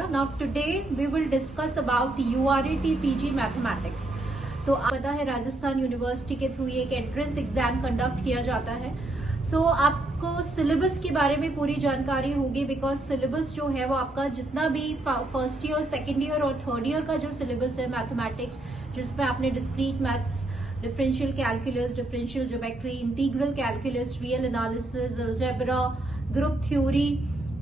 India. Now today we will discuss about URAT PG Mathematics. तो पता है Rajasthan university के थ्रू ये एक एंट्रेंस एग्जाम कंडक्ट किया जाता है. सो आपको सिलेबस के बारे में पूरी जानकारी होगी बिकॉज सिलेबस जो है वो आपका जितना भी फर्स्ट ईयर, सेकेंड ईयर और थर्ड ईयर का जो सिलेबस है मैथमेटिक्स, जिसमें आपने discrete maths, differential calculus, differential geometry, integral calculus, real analysis, algebra, group theory,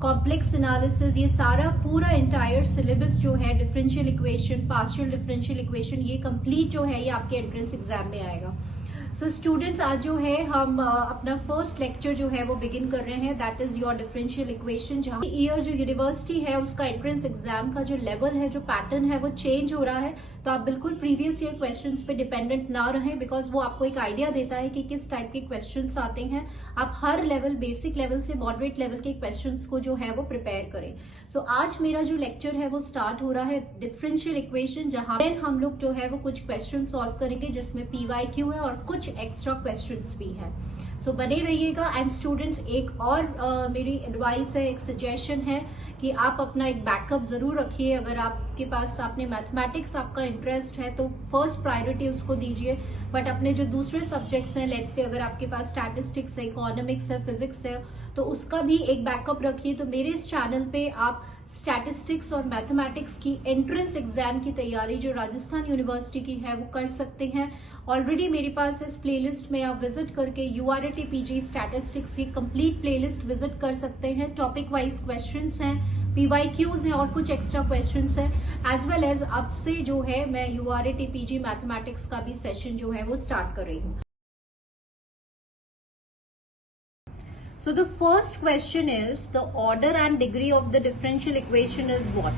complex analysis, ये सारा पूरा एंटायर सिलेबस जो है, differential equation, partial differential equation, ये कंप्लीट जो है ये आपके एंट्रेंस एग्जाम में आएगा. सो स्टूडेंट्स, आज जो है हम अपना फर्स्ट लेक्चर जो है वो बिगिन कर रहे हैं, that is your differential equation. जहाँ ईयर जो यूनिवर्सिटी है उसका एंट्रेंस एग्जाम का जो लेवल है, जो पैटर्न है वो चेंज हो रहा है. तो आप बिल्कुल प्रीवियस ईयर क्वेश्चंस पे डिपेंडेंट ना रहें बिकॉज वो आपको एक आइडिया देता है कि किस टाइप के क्वेश्चंस आते हैं. आप हर लेवल, बेसिक लेवल से मॉडरेट लेवल के क्वेश्चंस को जो है वो प्रिपेयर करें. सो आज मेरा जो लेक्चर है वो स्टार्ट हो रहा है डिफरेंशियल इक्वेशन, जहां हम लोग जो है वो कुछ क्वेश्चन सॉल्व करेंगे जिसमें PYQ है और कुछ एक्स्ट्रा क्वेश्चंस भी हैं. सो बने रहिएगा. एंड स्टूडेंट्स, एक और मेरी एडवाइस है, एक सजेशन है कि आप अपना एक बैकअप जरूर रखिए. अगर आपके पास, आपने मैथमेटिक्स आपका इंटरेस्ट है तो फर्स्ट प्रायोरिटी उसको दीजिए. बट अपने जो दूसरे सब्जेक्ट्स हैं, लेट्स से अगर आपके पास स्टैटिस्टिक्स है, इकोनॉमिक्स है, फिजिक्स है, तो उसका भी एक बैकअप रखिए. तो मेरे इस चैनल पे आप स्टैटिस्टिक्स और मैथमेटिक्स की एंट्रेंस एग्जाम की तैयारी जो राजस्थान यूनिवर्सिटी की है वो कर सकते हैं. ऑलरेडी मेरे पास इस प्लेलिस्ट में आप विजिट करके URAT PG स्टैटिस्टिक्स की कंप्लीट प्लेलिस्ट विजिट कर सकते हैं. टॉपिक वाइज क्वेश्चंस हैं, PYQs हैं और कुछ एक्स्ट्रा क्वेश्चंस हैं. एज वेल एज अब से जो है मैं URAT PG मैथमेटिक्स का भी सेशन जो है वो स्टार्ट कर रही हूँ. So the first question is the order and degree of the differential equation is what?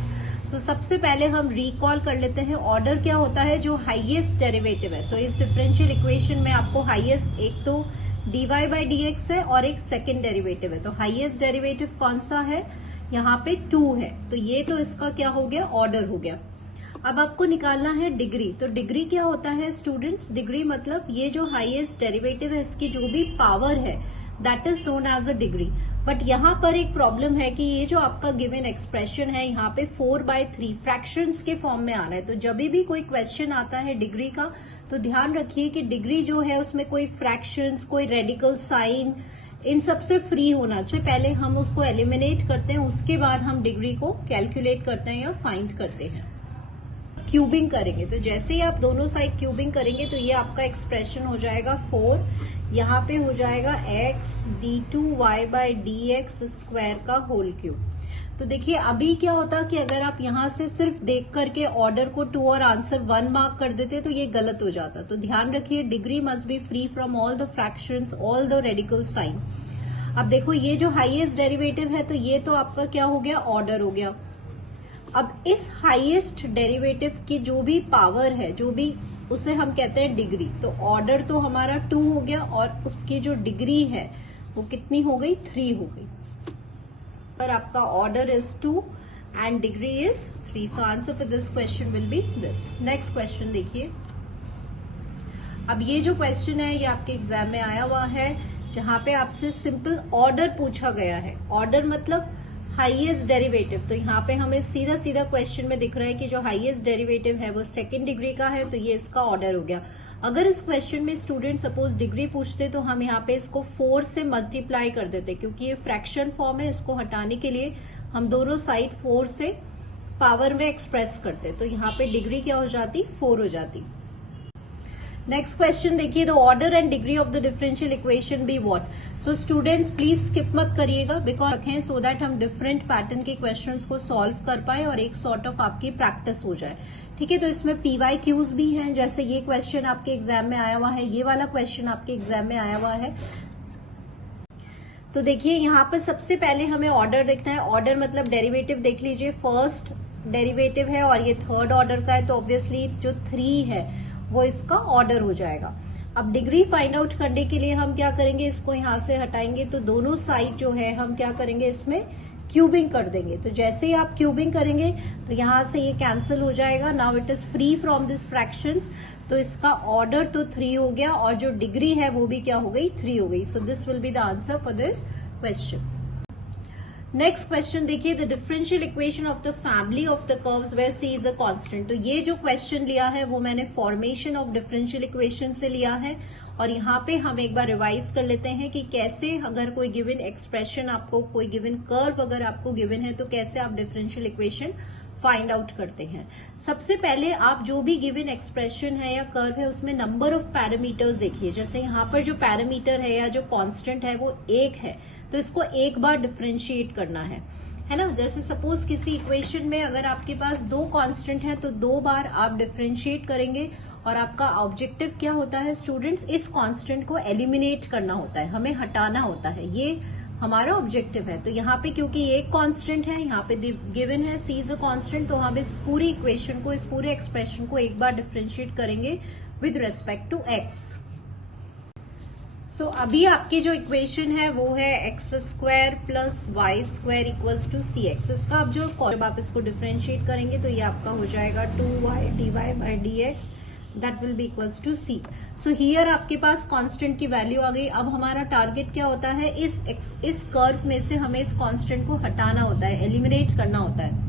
So सबसे पहले हम रिकॉल कर लेते हैं ऑर्डर क्या होता है. जो हाईएस्ट डेरिवेटिव है, तो इस डिफरेंशियल इक्वेशन में आपको हाईएस्ट एक तो dy/dx है और एक सेकेंड डेरिवेटिव है. तो हाईएस्ट डेरिवेटिव कौन सा है? यहाँ पे 2 है. तो ये तो इसका क्या हो गया? ऑर्डर हो गया. अब आपको निकालना है डिग्री. तो डिग्री क्या होता है स्टूडेंट्स? डिग्री मतलब ये जो हाईएस्ट डेरिवेटिव है इसकी जो भी पावर है that is known as a degree. But यहाँ पर एक प्रॉब्लम है कि ये जो आपका गिवन एक्सप्रेशन है यहाँ पे 4/3 फ्रैक्शंस के फॉर्म में आ रहा है. तो जब भी कोई क्वेश्चन आता है डिग्री का तो ध्यान रखिए कि डिग्री जो है उसमें कोई फ्रैक्शंस, कोई रेडिकल साइन, इन सब से फ्री होना चाहिए. पहले हम उसको एलिमिनेट करते हैं, उसके बाद हम डिग्री को कैलकुलेट करते हैं या फाइंड करते हैं. क्यूबिंग करेंगे तो जैसे ही आप दोनों साइड क्यूबिंग करेंगे तो ये आपका एक्सप्रेशन हो जाएगा 4. यहाँ पे हो जाएगा x d2y/dx स्क्वायर का होल क्यूब. तो देखिए अभी क्या होता कि अगर आप यहाँ से सिर्फ देख करके ऑर्डर को 2 और आंसर 1 मार्क कर देते तो ये गलत हो जाता. तो ध्यान रखिए degree must be free from all the fractions, all the radical sign. अब देखो ये जो हाईएस्ट डेरिवेटिव है तो ये तो आपका क्या हो गया? ऑर्डर हो गया. अब इस हाईएस्ट डेरिवेटिव की जो भी पावर है, जो भी, उसे हम कहते हैं डिग्री. तो ऑर्डर तो हमारा 2 हो गया और उसकी जो डिग्री है वो कितनी हो गई? 3 हो गई. पर आपका order is 2 and degree is 3. So answer for this question will B this. Next question देखिए. अब ये जो क्वेश्चन है ये आपके एग्जाम में आया हुआ है जहां पे आपसे सिंपल ऑर्डर पूछा गया है. ऑर्डर मतलब हाईएस्ट डेरिवेटिव. तो यहाँ पे हमें सीधा सीधा क्वेश्चन में दिख रहा है कि जो हाईएस्ट डेरिवेटिव है वो सेकेंड डिग्री का है, तो ये इसका ऑर्डर हो गया. अगर इस क्वेश्चन में स्टूडेंट सपोज डिग्री पूछते तो हम यहाँ पे इसको 4 से मल्टीप्लाई कर देते, क्योंकि ये फ्रैक्शन फॉर्म है. इसको हटाने के लिए हम दोनों साइड 4 से पावर में एक्सप्रेस करते. तो यहाँ पे डिग्री क्या हो जाती? 4 हो जाती. नेक्स्ट क्वेश्चन देखिए. The order and degree of the differential equation be what? So students please skip मत करिएगा बिकॉज रखें सो दैट हम डिफरेंट पैटर्न के क्वेश्चंस को सॉल्व कर पाए और एक सॉर्ट ऑफ आपकी प्रैक्टिस हो जाए. ठीक है. तो इसमें PYQs भी हैं, जैसे ये क्वेश्चन आपके एग्जाम में आया हुआ है, ये वाला क्वेश्चन आपके एग्जाम में आया हुआ है. तो देखिए यहाँ पर सबसे पहले हमें ऑर्डर देखना है. ऑर्डर मतलब डेरिवेटिव देख लीजिए. फर्स्ट डेरिवेटिव है और ये थर्ड ऑर्डर का है, तो ऑब्वियसली जो 3 है वो इसका ऑर्डर हो जाएगा. अब डिग्री फाइंड आउट करने के लिए हम क्या करेंगे? इसको यहां से हटाएंगे तो दोनों साइड जो है हम क्या करेंगे? इसमें क्यूबिंग कर देंगे. तो जैसे ही आप क्यूबिंग करेंगे तो यहां से ये कैंसिल हो जाएगा. Now it is free from this fractions. तो इसका ऑर्डर तो 3 हो गया और जो डिग्री है वो भी क्या हो गई? 3 हो गई. So this will be the answer for this question. Next question देखिए, the differential equation of the family of the curves where C is a constant. तो ये जो क्वेश्चन लिया है वो मैंने फॉर्मेशन ऑफ डिफरेंशियल इक्वेशन से लिया है, और यहाँ पे हम एक बार रिवाइज कर लेते हैं कि कैसे अगर कोई गिवन एक्सप्रेशन आपको, कोई गिवन कर्व अगर आपको गिवन है तो कैसे आप डिफरेंशियल इक्वेशन फाइंड आउट करते हैं। सबसे पहले आप जो भी गिवन एक्सप्रेशन है या कर्व है उसमें नंबर ऑफ पैरामीटर्स देखिए। जैसे यहाँ पर जो पैरामीटर है या जो कांस्टेंट है वो 1 है, तो इसको एक बार डिफरेंशिएट करना है ना। जैसे सपोज किसी इक्वेशन में अगर आपके पास 2 कांस्टेंट है तो 2 बार आप डिफरेंशिएट करेंगे, और आपका ऑब्जेक्टिव क्या होता है स्टूडेंट्स, इस कांस्टेंट को एलिमिनेट करना होता है, हमें हटाना होता है, ये हमारा ऑब्जेक्टिव है। तो यहाँ पे क्योंकि एक कांस्टेंट है, यहाँ पे गिवन है सी इज अ कांस्टेंट, तो हम इस पूरी इक्वेशन को, इस पूरे एक्सप्रेशन को एक बार डिफरेंशिएट करेंगे with respect to x. So अभी आपकी जो इक्वेशन है वो है x square plus y square equals to c x. इसका आप जब आप इसको डिफरेंशिएट करेंगे तो ये आपका हो जाएगा 2y dy by d x, that will be equals to c. So here आपके पास कांस्टेंट की वैल्यू आ गई। अब हमारा टारगेट क्या होता है, इस कर्व में से हमें इस कांस्टेंट को हटाना होता है, एलिमिनेट करना होता है।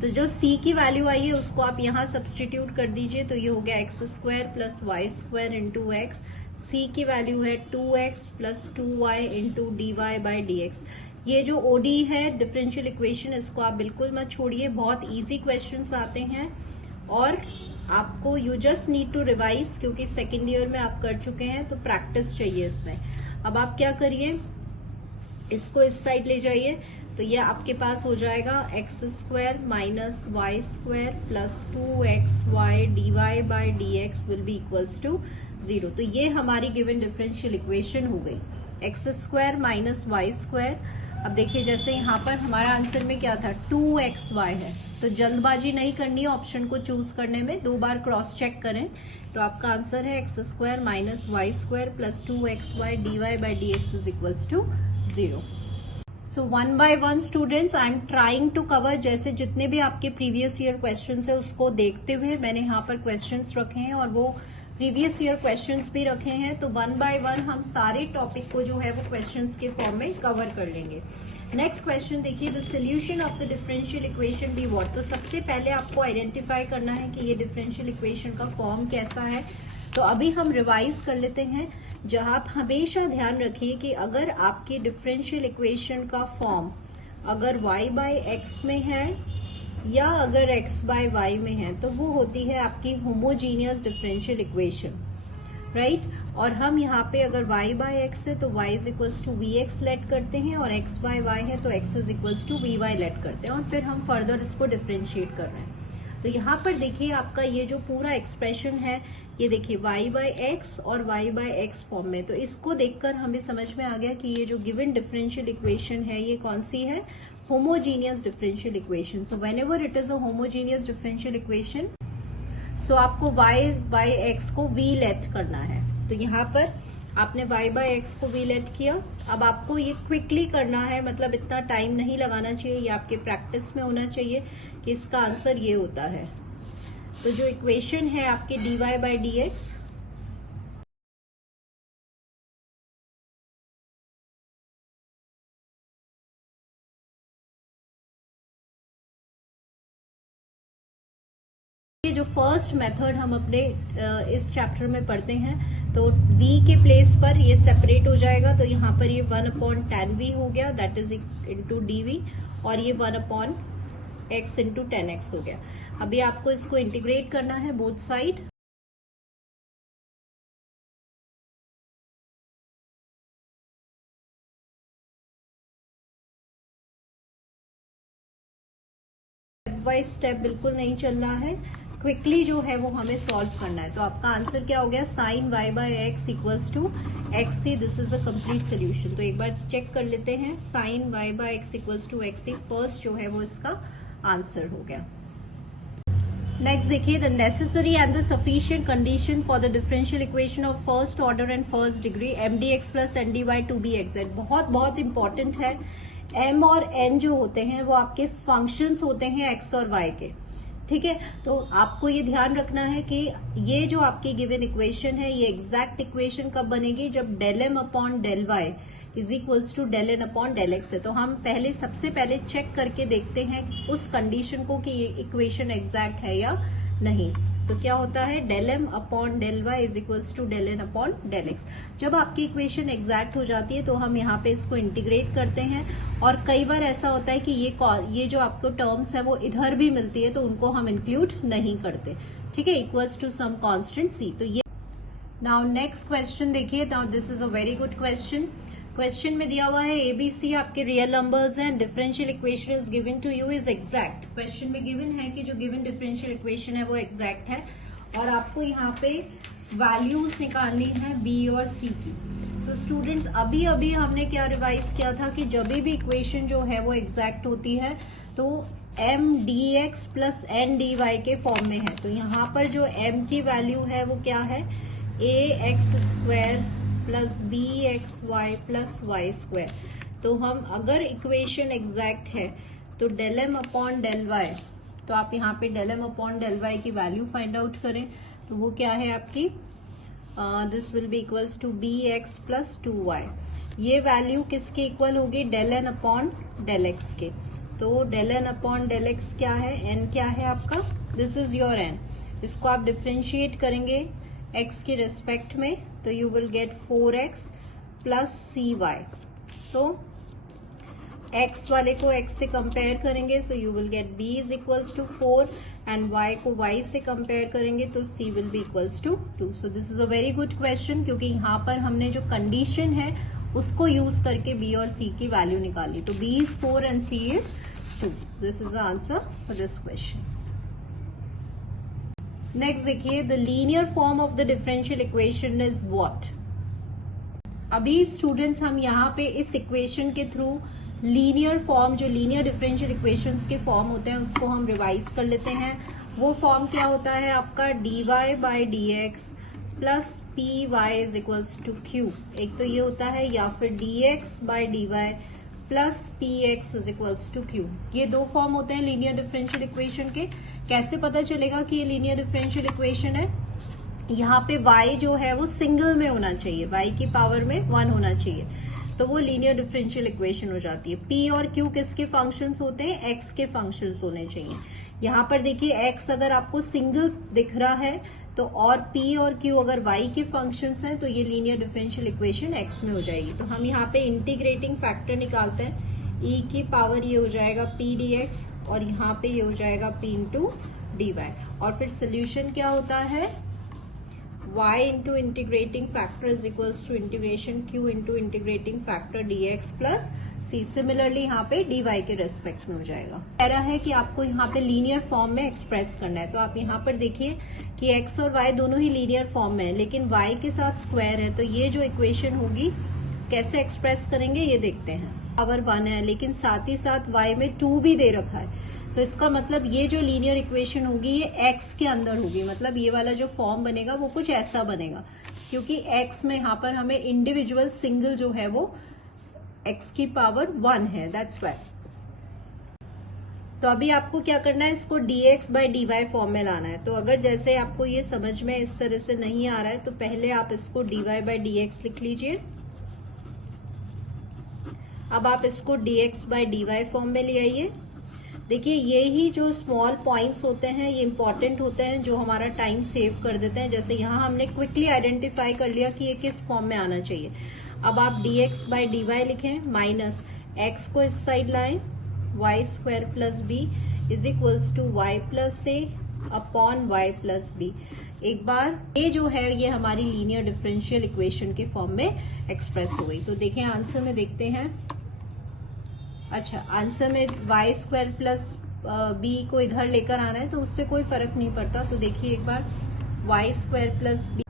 तो जो c की वैल्यू आई है उसको आप यहाँ सब्सटीट्यूट कर दीजिए, तो ये हो गया x square plus y square into x. c की वैल्यू है 2x plus 2y into d y by d x. ये जो OD है डिफरेंशियल इक्वेशन, इसको आप बिल्कुल मत छोड़िए, बहुत इजी क्वेश्चंस आते हैं और आपको you just need to revise, क्योंकि सेकेंड ईयर में आप कर चुके हैं तो प्रैक्टिस चाहिए इसमें। अब आप क्या करिए, इसको इस साइड ले जाइए, तो ये आपके पास हो जाएगा x square minus y square plus 2xy dy by d x will be equals to 0। तो ये हमारी गिवन डिफरेंशियल इक्वेशन हो गई, x square minus y square. अब देखिए जैसे यहाँ पर हमारा आंसर में क्या था, 2xy है, तो जल्दबाजी नहीं करनी है ऑप्शन को चूज करने में, 2 बार क्रॉस चेक करें। तो आपका आंसर है x square minus y square plus 2xy dy by d x is equals to 0। So 1 by 1 students I am trying to cover, जैसे जितने भी आपके प्रीवियस ईयर क्वेश्चंस है उसको देखते हुए मैंने यहाँ पर क्वेश्चंस रखे हैं और वो प्रीवियस ईयर क्वेश्चंस भी रखे हैं। तो 1 by 1 हम सारे टॉपिक को जो है वो क्वेश्चंस के फॉर्म में कवर कर लेंगे। नेक्स्ट क्वेश्चन देखिए, the solution of the differential equation be what. तो सबसे पहले आपको आइडेंटिफाई करना है कि ये डिफरेंशियल इक्वेशन का फॉर्म कैसा है। तो अभी हम रिवाइज कर लेते हैं, जहां आप हमेशा ध्यान रखिए कि अगर आपकी डिफरेंशियल इक्वेशन का फॉर्म अगर y बाई एक्स में है या अगर x बाय वाई में है तो वो होती है आपकी होमोजीनियस डिफरेंशियल इक्वेशन, राइट। और हम यहाँ पे अगर y बाय एक्स है तो y is equals to v x let करते हैं, और x बाय वाई है तो x is equals to v y let करते हैं, और फिर हम फर्दर इसको डिफरेंशिएट कर रहे हैं। तो यहाँ पर देखिए आपका ये जो पूरा एक्सप्रेशन है, ये देखिए y बाय एक्स और y बाय एक्स फॉर्म में, तो इसको देखकर हमें समझ में आ गया कि ये जो गिवन डिफरेंशियल इक्वेशन है ये कौन सी है, homogeneous differential equation. So whenever it is a homogeneous differential equation, so आपको y बाय एक्स को v लेट करना है। तो यहाँ पर आपने y बाय एक्स को v लेट किया। अब आपको ये क्विकली करना है, मतलब इतना टाइम नहीं लगाना चाहिए, ये आपके प्रैक्टिस में होना चाहिए कि इसका आंसर ये होता है। तो जो इक्वेशन है आपकी dy बाई डी एक्स, ये जो फर्स्ट मेथड हम अपने इस चैप्टर में पढ़ते हैं, तो v के प्लेस पर ये सेपरेट हो जाएगा, तो यहाँ पर ये 1/10v हो गया, दैट इज इंटू dv, और ये 1/x इंटू 10x हो गया। अभी आपको इसको इंटीग्रेट करना है both side. Step by step बिल्कुल नहीं चल रहा है, क्विकली जो है वो हमें सॉल्व करना है। तो आपका आंसर क्या हो गया, sine y by x equals to x c. This is a complete solution. तो एक बार चेक कर लेते हैं, sine y by x equals to x c, first जो है वो इसका आंसर हो गया। नेक्स्ट देखिए, the necessary and the sufficient condition for the differential equation of first order and first degree mdx प्लस ndy टू बी एग्जैक्ट। बहुत बहुत इंपॉर्टेंट है। m और n जो होते हैं वो आपके फंक्शंस होते हैं x और y के, ठीक है। तो आपको ये ध्यान रखना है कि ये जो आपकी गिवन इक्वेशन है ये एग्जैक्ट इक्वेशन कब बनेगी, जब del m upon del y is equals to del N upon del x है। तो हम सबसे पहले चेक करके देखते हैं उस कंडीशन को कि ये इक्वेशन एग्जैक्ट है या नहीं। तो क्या होता है, del M upon del y is equals to del N upon del x. जब आपकी इक्वेशन एग्जैक्ट हो जाती है तो हम यहाँ पे इसको इंटीग्रेट करते हैं, और कई बार ऐसा होता है कि ये जो आपको टर्म्स है वो इधर भी मिलती है तो उनको हम इंक्लूड नहीं करते, ठीक है, equals to some constant c. तो ये नाउ नेक्स्ट क्वेश्चन देखिए। Now this is a very good question. Question में दिया हुआ है एबीसी आपके रियल नंबर्स हैं, differential equation is given to you is exact. क्वेश्चन में गिवन है कि जो गिवन डिफरेंशियल इक्वेशन है वो एग्जैक्ट है, और आपको यहाँ पे वैल्यूज निकालनी है बी और सी की। सो स्टूडेंट्स, अभी अभी हमने क्या रिवाइज किया था कि जब भी इक्वेशन जो है वो एग्जैक्ट होती है तो m d x plus n d y के फॉर्म में है। तो यहाँ पर जो एम की वैल्यू है वो क्या है, a x square plus b x y plus y square. तो हम अगर इक्वेशन एग्जैक्ट है तो del M upon del y, तो आप यहाँ पे del M upon del y की वैल्यू फाइंड आउट करें तो वो क्या है आपकी, this will be equals to b x plus 2y। ये वैल्यू किसके इक्वल होगी, del N upon del x के। तो del N upon del x क्या है, एन क्या है आपका, दिस इज योर एन। इसको आप डिफ्रेंशिएट करेंगे x के रिस्पेक्ट में तो you will get 4x plus c y. So x वाले को x से कंपेयर करेंगे so you will get b is equals to 4 and y को y से कंपेयर करेंगे तो c will be equals to 2। So this is a very good question, क्योंकि यहाँ पर हमने जो कंडीशन है उसको यूज करके b और c की वैल्यू निकाली। तो b is 4 and c is 2। This is the answer for this question. Next देखिए, the linear form of the differential equation is what. अभी स्टूडेंट्स हम यहाँ पे इस इक्वेशन के थ्रू लीनियर फॉर्म, जो लीनियर डिफरेंशियल इक्वेशंस के फॉर्म होते हैं उसको हम रिवाइज कर लेते हैं। वो फॉर्म क्या होता है आपका, dy by d x plus p y is equals to q. एक तो ये होता है, या फिर dx by D y plus p x is equals to q. ये दो फॉर्म होते हैं लीनियर डिफरेंशियल इक्वेशन के। कैसे पता चलेगा कि ये लीनियर डिफरेंशियल इक्वेशन है, यहाँ पे y जो है वो सिंगल में होना चाहिए, y की पावर में 1 होना चाहिए, तो वो लीनियर डिफरेंशियल इक्वेशन हो जाती है। p और q किसके फंक्शंस होते हैं, x के फंक्शंस होने चाहिए। यहाँ पर देखिए x अगर आपको सिंगल दिख रहा है तो, और p और q अगर y के फंक्शंस हैं तो ये लीनियर डिफरेंशियल इक्वेशन x में हो जाएगी। तो हम यहाँ पे इंटीग्रेटिंग फैक्टर निकालते हैं, e की पावर ये हो जाएगा p dx और यहाँ पे ये हो जाएगा p इंटू डी वाई। और फिर सोल्यूशन क्या होता है, y into integrating factor is equals to integration q into integrating factor dx plus c। Similarly यहाँ पे dy के रेस्पेक्ट में हो जाएगा। कह रहा है कि आपको यहाँ पे लीनियर फॉर्म में एक्सप्रेस करना है, तो आप यहाँ पर देखिए कि x और y दोनों ही लीनियर फॉर्म में है, लेकिन y के साथ स्क्वायर है, तो ये जो इक्वेशन होगी कैसे एक्सप्रेस करेंगे ये देखते हैं। पावर 1 है, लेकिन साथ ही साथ y में 2 भी दे रखा है, तो इसका मतलब ये जो लीनियर इक्वेशन होगी ये x के अंदर होगी। मतलब ये वाला जो फॉर्म बनेगा वो कुछ ऐसा बनेगा, क्योंकि x में यहाँ पर हमें इंडिविजुअल सिंगल जो है वो x की पावर 1 है, दैट्स वाई। तो अभी आपको क्या करना है, इसको dx by D y form में लाना है। तो अगर जैसे आपको ये समझ में इस तरह से नहीं आ रहा है तो पहले आप इसको dy बाई डी एक्स लिख लीजिए। अब आप इसको dx by D y form में ले आइए। देखिए ये ही जो स्मॉल पॉइंट्स होते हैं ये इंपॉर्टेंट होते हैं, जो हमारा टाइम सेव कर देते हैं। जैसे यहाँ हमने क्विकली आइडेंटिफाई कर लिया कि ये किस फॉर्म में आना चाहिए। अब आप dx बाई डी वाई लिखें, माइनस x को इस साइड लाएं, Y square plus B is equals to Y plus A upon Y plus B. एक बार ये जो है ये हमारी लीनियर डिफरेंशियल इक्वेशन के फॉर्म में एक्सप्रेस हो गई। तो देखें आंसर में देखते हैं। अच्छा, आंसर में वाई स्क्वायर प्लस बी को इधर लेकर आना है, तो उससे कोई फर्क नहीं पड़ता। तो देखिए एक बार वाई स्क्वायर प्लस बी।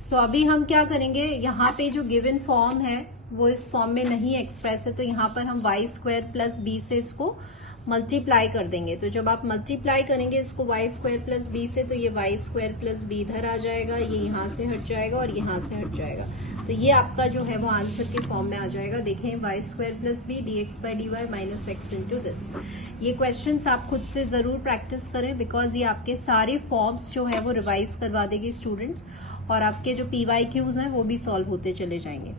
सो अभी हम क्या करेंगे, यहाँ पे जो गिवन फॉर्म है वो इस फॉर्म में नहीं एक्सप्रेस है, तो यहाँ पर हम वाई स्क्वायर प्लस बी से इसको मल्टीप्लाई कर देंगे। तो जब आप मल्टीप्लाई करेंगे इसको वाई स्क्वायर प्लस बी से, तो ये वाई स्क्वायर प्लस बी इधर आ जाएगा, ये यहाँ से हट जाएगा और यहाँ से हट जाएगा। तो ये आपका जो है वो आंसर के फॉर्म में आ जाएगा। देखें Y square plus B D X by D Y minus X into this. ये क्वेश्चंस आप खुद से जरूर प्रैक्टिस करें, बिकॉज ये आपके सारे फॉर्म्स जो है वो रिवाइज करवा देगी स्टूडेंट्स, और आपके जो PYQs हैं वो भी सॉल्व होते चले जाएंगे।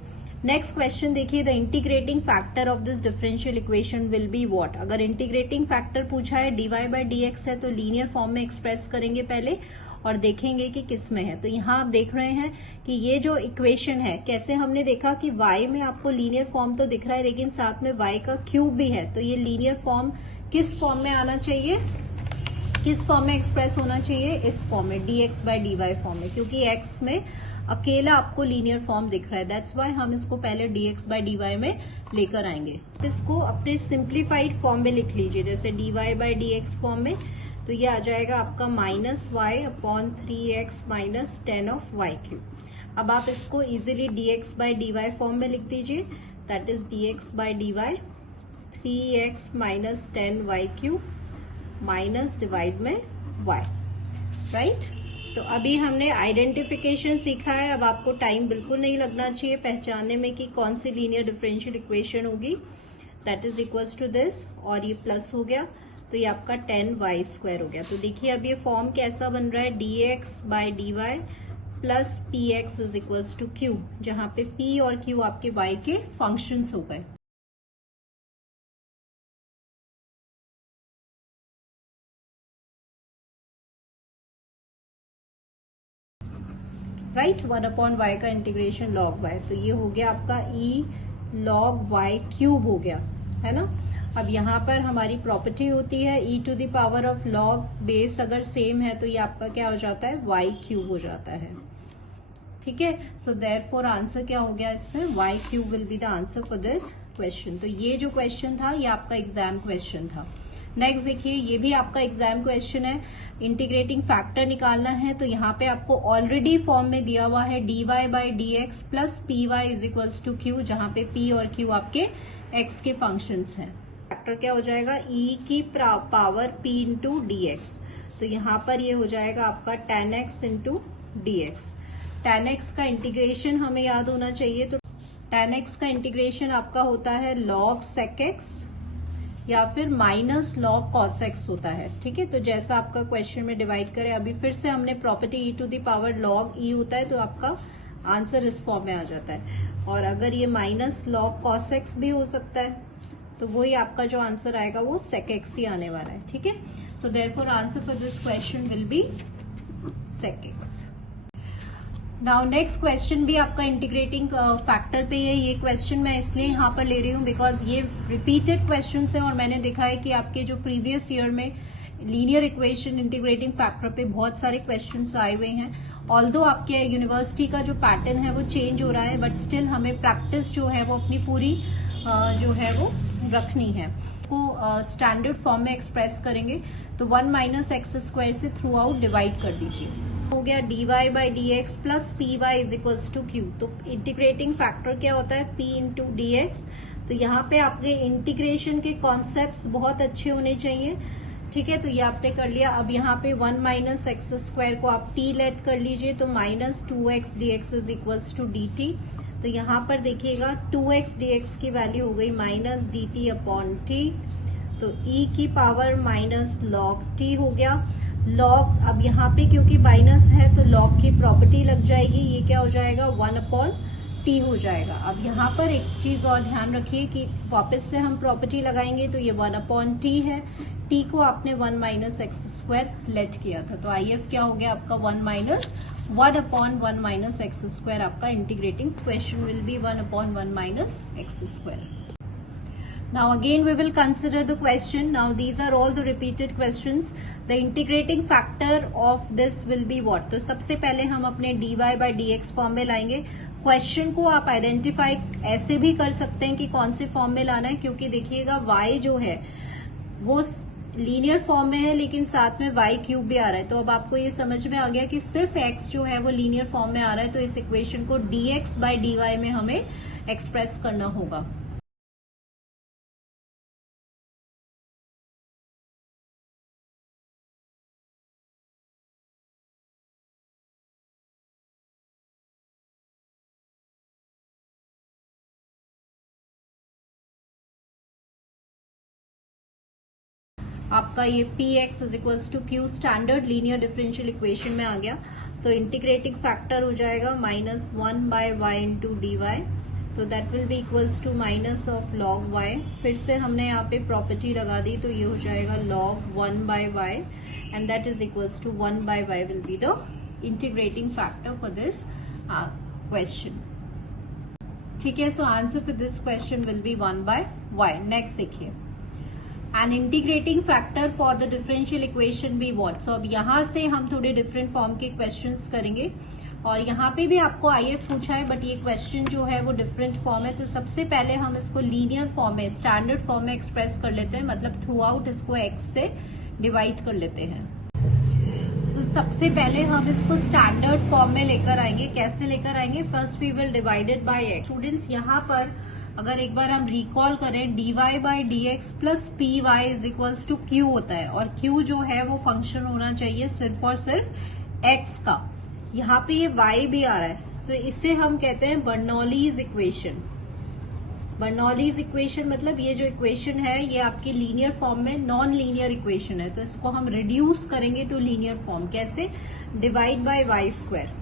नेक्स्ट क्वेश्चन देखिए, the integrating factor of this differential equation will be what. अगर इंटीग्रेटिंग फैक्टर पूछा है dy बाय dx है तो लीनियर फॉर्म में एक्सप्रेस करेंगे पहले और देखेंगे कि किस में है। तो यहाँ आप देख रहे हैं कि ये जो इक्वेशन है, कैसे हमने देखा कि y में आपको लीनियर फॉर्म तो दिख रहा है लेकिन साथ में y का क्यूब भी है, तो ये लीनियर फॉर्म किस फॉर्म में आना चाहिए, किस फॉर्म में एक्सप्रेस होना चाहिए, इस फॉर्म में dx बाय dy फॉर्म में, क्योंकि x में अकेला आपको लीनियर फॉर्म दिख रहा है, दैट्स वाई हम इसको पहले dx बाय dy में लेकर आएंगे। इसको अपने सिंप्लीफाइड फॉर्म में लिख लीजिए, जैसे dy बाय dx फॉर्म में, तो ये आ जाएगा आपका -y/3x - 10 ऑफ y क्यूब। अब आप इसको easily dx by dy form में लिख दीजिए, that is dx by dy 3x - 10 y cube minus divide में y, राइट। तो अभी हमने आइडेंटिफिकेशन सीखा है, अब आपको टाइम बिल्कुल नहीं लगना चाहिए पहचानने में कि कौन सी लीनियर डिफरेंशियल इक्वेशन होगी, that is equals to this, और ये प्लस हो गया तो ये आपका 10y² हो गया। तो देखिए अब ये फॉर्म कैसा बन रहा है, dx by dy plus px is equals to q, जहां पे p और q आपके y के फंक्शंस हो गए। राइट, 1/y का इंटीग्रेशन log y, तो ये हो गया आपका e log y क्यूब हो गया, है ना। अब यहाँ पर हमारी प्रॉपर्टी होती है e to the power of log base अगर सेम है तो ये आपका क्या हो जाता है, y क्यूब हो जाता है, ठीक है। सो देयरफॉर आंसर क्या हो गया इसमें, y cube will be the answer for this question. तो ये जो क्वेश्चन था ये आपका एग्जाम क्वेश्चन था। नेक्स्ट देखिए, ये भी आपका एग्जाम क्वेश्चन है, इंटीग्रेटिंग फैक्टर निकालना है, तो यहाँ पे आपको ऑलरेडी फॉर्म में दिया हुआ है dy by dx plus py is equals to q, जहां पे p और q आपके x के फंक्शंस हैं। फैक्टर क्या हो जाएगा, e की पावर p इंटू dx, तो यहाँ पर ये हो जाएगा आपका 10x इंटू dx। 10x का इंटीग्रेशन हमें याद होना चाहिए, तो 10x का इंटीग्रेशन आपका होता है log sec x या फिर माइनस log cos x होता है, ठीक है। तो जैसा आपका क्वेश्चन में डिवाइड करें, अभी फिर से हमने property e to the power log e होता है, तो आपका आंसर इस फॉर्म में आ जाता है। और अगर ये माइनस log cos x भी हो सकता है, तो वही आपका जो आंसर आएगा वो sec x ही आने वाला है, ठीक है। So therefore answer for this question will B sec x। Now next question भी आपका इंटीग्रेटिंग फैक्टर पे है। ये क्वेश्चन मैं इसलिए यहाँ पर ले रही हूँ बिकॉज ये रिपीटेड क्वेश्चन है और मैंने देखा है कि आपके जो प्रीवियस ईयर में लीनियर इक्वेशन इंटीग्रेटिंग फैक्टर पे बहुत सारे क्वेश्चंस आए हुए हैं। ऑल्दो आपके यूनिवर्सिटी का जो पैटर्न है वो चेंज हो रहा है, बट स्टिल हमें प्रैक्टिस जो है वो अपनी पूरी जो है वो रखनी है। को स्टैंडर्ड फॉर्म में एक्सप्रेस करेंगे तो 1 - x² से थ्रू आउट डिवाइड कर दीजिए, हो गया dy by dx plus py is equals to q। तो इंटीग्रेटिंग फैक्टर क्या होता है, p इंटू dx। तो यहाँ पे आपके इंटीग्रेशन के कॉन्सेप्ट्स बहुत अच्छे होने चाहिए, ठीक है। तो ये आपने कर लिया। अब यहाँ पे 1 - x² को आप t लेट कर लीजिए, तो -2x dx is equals to dt। तो यहाँ पर देखिएगा 2x dx की वैल्यू हो गई -dt/t, तो e की पावर -log t हो गया। log अब यहाँ पे क्योंकि माइनस है तो log की प्रॉपर्टी लग जाएगी, ये क्या हो जाएगा 1/t हो जाएगा। अब यहाँ पर एक चीज और ध्यान रखिए कि वापस से हम प्रॉपर्टी लगाएंगे तो ये 1/t है, t को आपने 1 - x² लेट किया था, तो IF क्या हो गया आपका 1/1 - x²। आपका integrating question will B 1/1 - x²। Now again we will consider the question. Now these are all the repeated questions. The integrating factor of this will be what? तो सबसे पहले हम अपने dy by dx फॉर्म में लाएंगे। Question को आप identify ऐसे भी कर सकते हैं कि कौन से फॉर्म में लाना है, क्योंकि देखिएगा y जो है वो लीनियर फॉर्म में है लेकिन साथ में y क्यूब भी आ रहा है। तो अब आपको ये समझ में आ गया कि सिर्फ x जो है वो लीनियर फॉर्म में आ रहा है, तो इस इक्वेशन को dx by dy में हमें एक्सप्रेस करना होगा। आपका ये px is equals to q standard linear differential equation में आ गया। तो इंटीग्रेटिंग फैक्टर हो जाएगा -1/y इंटू dy तो that will be equals to minus of log Y. फिर से हमने यहाँ पे प्रॉपर्टी लगा दी, तो ये हो जाएगा log 1/y and that is equals to 1/y will be the integrating factor for this question. ठीक है, so answer for this question will be 1/y। Next देखिए, an integrating factor for the differential equation be what. So अब यहाँ से हम थोड़े different form के questions करेंगे, और यहाँ पे भी आपको आईएफ पूछा है, बट ये क्वेश्चन जो है वो डिफरेंट फॉर्म है। तो सबसे पहले हम इसको लीनियर फॉर्म में, स्टैंडर्ड फॉर्म में एक्सप्रेस कर लेते हैं, मतलब थ्रू आउट इसको x से डिवाइड कर लेते हैं। So, सबसे पहले हम इसको स्टैंडर्ड फॉर्म में लेकर आएंगे। कैसे लेकर आएंगे? First we will divided by x। Students, यहाँ पर अगर एक बार हम रिकॉल करें, dy/dx plus py is equals to q होता है, और q जो है वो फंक्शन होना चाहिए सिर्फ और सिर्फ x का। यहाँ पे ये y भी आ रहा है, तो इसे हम कहते हैं बर्नौलीज इक्वेशन। बर्नौलीज इक्वेशन मतलब ये जो इक्वेशन है ये आपकी लीनियर फॉर्म में नॉन लीनियर इक्वेशन है, तो इसको हम रिड्यूस करेंगे टू लीनियर फॉर्म। कैसे? Divide by Y square.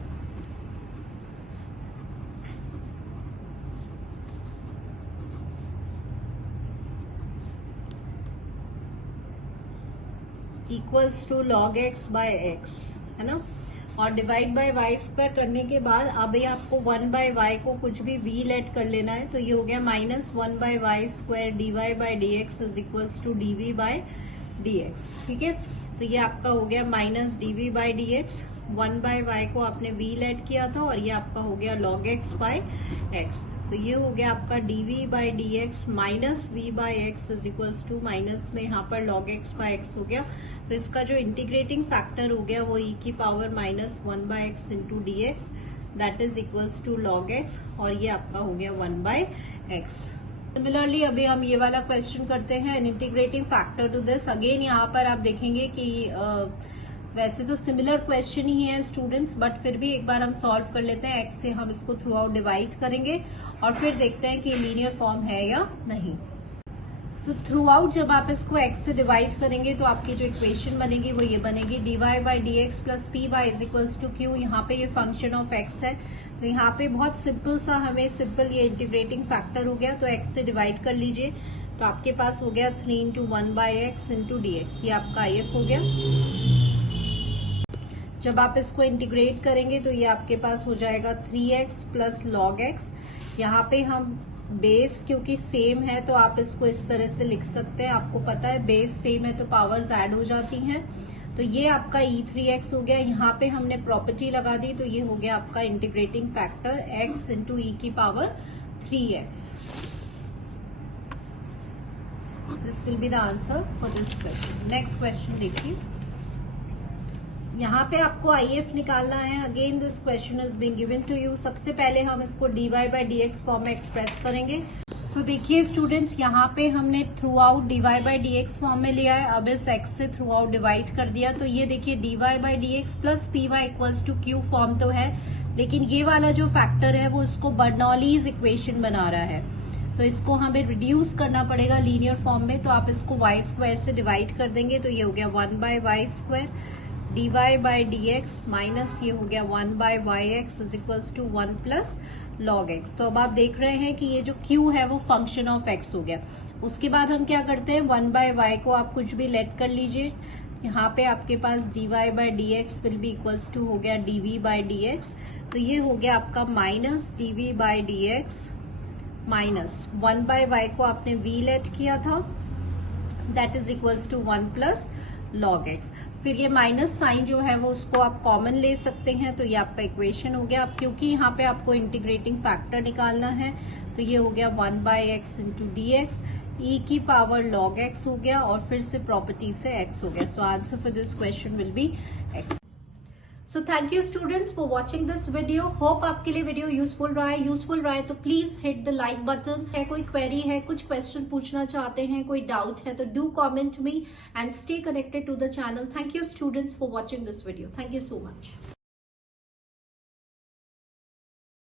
Equals to log X by X, है ना। और डिवाइड बाय वाई स्क्वायर करने के बाद अब ये आपको 1/y को कुछ भी v लेट कर लेना है, तो ये हो गया minus 1/y square dy/dx is equals to dv/dx। ठीक है, तो ये आपका हो गया माइनस dv/dx। 1/y को आपने v लेट किया था, और ये आपका हो गया log x/x। तो ये हो गया आपका dv/dx minus v/x is equals to minus में यहाँ पर log x/x हो गया। तो इसका जो इंटीग्रेटिंग फैक्टर हो गया वो e की power minus 1/x into dx that is equals to log x, और ये आपका हो गया 1/x। सिमिलरली अभी हम ये वाला क्वेश्चन करते हैं, an integrating factor to this. Again यहाँ पर आप देखेंगे कि वैसे तो सिमिलर क्वेश्चन ही है स्टूडेंट्स, बट फिर भी एक बार हम सॉल्व कर लेते हैं। x से हम इसको थ्रू आउट डिवाइड करेंगे और फिर देखते हैं कि लीनियर फॉर्म है या नहीं। सो थ्रू आउट जब आप इसको x से डिवाइड करेंगे तो आपकी जो इक्वेशन बनेगी वो ये बनेगी, dy/dx plus py is equals to q। यहाँ पे ये फंक्शन ऑफ x है, तो यहाँ पे बहुत सिंपल सा हमें सिंपल ये इंटीग्रेटिंग फैक्टर हो गया, तो x से डिवाइड कर लीजिए, तो आपके पास हो गया 3 इंटू 1/x इंटू dx। ये आपका IF हो गया। जब आप इसको इंटीग्रेट करेंगे तो ये आपके पास हो जाएगा 3x प्लस log x। यहाँ पे हम बेस क्योंकि सेम है तो आप इसको इस तरह से लिख सकते हैं। आपको पता है बेस सेम है तो पावर्स ऐड हो जाती हैं। तो ये आपका e3x हो गया। यहाँ पे हमने प्रॉपर्टी लगा दी, तो ये हो गया आपका integrating factor x into e की power 3x। This will be the answer for this question. Next question देखिए, यहाँ पे आपको IF निकालना है। Again this question is being given to you. सबसे पहले हम इसको dy/dx फॉर्म में एक्सप्रेस करेंगे। सो देखिए स्टूडेंट्स, यहाँ पे हमने थ्रू आउट dy/dx फॉर्म में लिया है, अब इस x से थ्रू आउट डिवाइड कर दिया, तो ये देखिए dy/dx plus py equals to q form तो है, लेकिन ये वाला जो फैक्टर है वो इसको बर्नौलीज इक्वेशन बना रहा है, तो इसको हमें रिड्यूस करना पड़ेगा लीनियर फॉर्म में। तो आप इसको y स्क्वायर से डिवाइड कर देंगे, तो ये हो गया 1/y स्क्वायर dy/dx माइनस ये हो गया 1/yx is equals to 1 plus log x। तो अब आप देख रहे हैं कि ये जो q है वो फंक्शन ऑफ x हो गया। उसके बाद हम क्या करते हैं, 1/y को आप कुछ भी लेट कर लीजिए, यहाँ पे आपके पास dy/dx will be equals to हो गया dv/dx। तो ये हो गया आपका माइनस dv/dx माइनस 1/y को आपने v लेट किया था, that is equals to 1 plus log x। फिर ये माइनस साइन जो है वो उसको आप कॉमन ले सकते हैं, तो ये आपका इक्वेशन हो गया। अब क्योंकि यहाँ पे आपको इंटीग्रेटिंग फैक्टर निकालना है, तो ये हो गया 1/x इंटू dx, e की पावर log x हो गया, और फिर से प्रॉपर्टी से x हो गया। सो answer for this question will B x। So thank you students for watching this video. Hope आपके लिए वीडियो यूजफुल रहा है तो please hit the like button. है कोई क्वेरी है, कुछ क्वेश्चन पूछना चाहते हैं, कोई डाउट है, तो do comment me and stay connected to the channel. Thank you students for watching this video. Thank you so much.